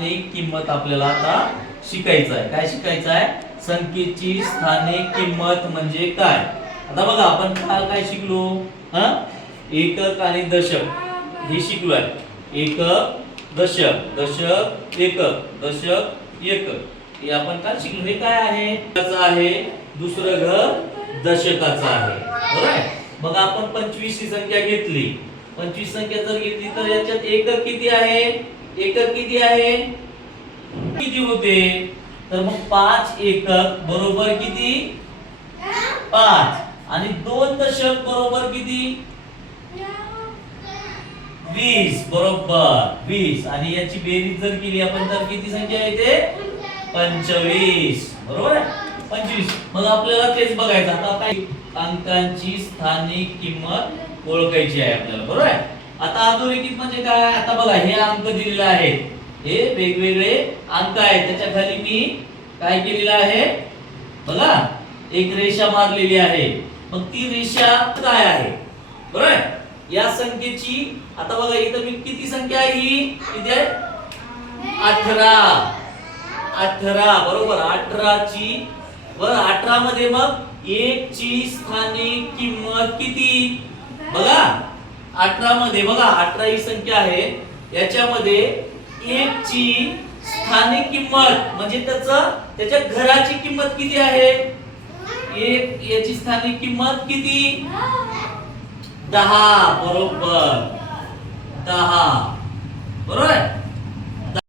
स्थानिक किंमत आपल्याला आता शिकायचं आहे. काय शिकायचं आहे? संख्येची स्थानिक किंमत म्हणजे काय. आता बघा आपण काल काय शिकलो? एकक आणि दशक हे शिकलोय. एकक दशक, दशक एकक, दशक एकक हे आपण काल शिकलो. हे काय आहे? दशकाचं आहे, दुसरं घर दशकाचं आहे. बरोबर आहे. मग आपण 25 ही संख्या घेतली. 25 संख्या जर घेतली तर याच्यात एकक किती आहे? एकक किती आहे? किती होते? तर मग 5 एकक बरोबर किती? 5 आणि 2 दशक बरोबर किती? 20 बरोबर 20 आणि याची बेरीज जर केली आपण तर किती संख्या येते? 25. बरोबर आहे. 25. मग आपल्याला तेच बघायचं आता काय अंकांची स्थानिक किंमत ओळखायची आहे आपल्याला. बरोबर आहे. आता अधोरेखित म्हणजे काय? आता बघा हे अंक दिलेले आहेत. हे वेगवेगळे अंक आहेत. त्याच्या खाली मी काय केलेलं आहे? बघा एक रेषा मारलेली आहे. मग ती रेषा काय आहे? बरोबर आहे. या संख्येची आता बघा इथं मी किती संख्या आहे? ही किती आहे? 18. 18 बरोबर. 18 ची वर 18 मध्ये मग 1 ची स्थानिक किंमत किती? बघा 18 मध्ये बघा 18 ही संख्या आहे. याच्यामध्ये 1 ची स्थानिक किंमत म्हणजे त्याच्या घराची किंमत किती आहे? 1 याची स्थानिक किंमत किती? 10 बरोबर 10 बरोबर.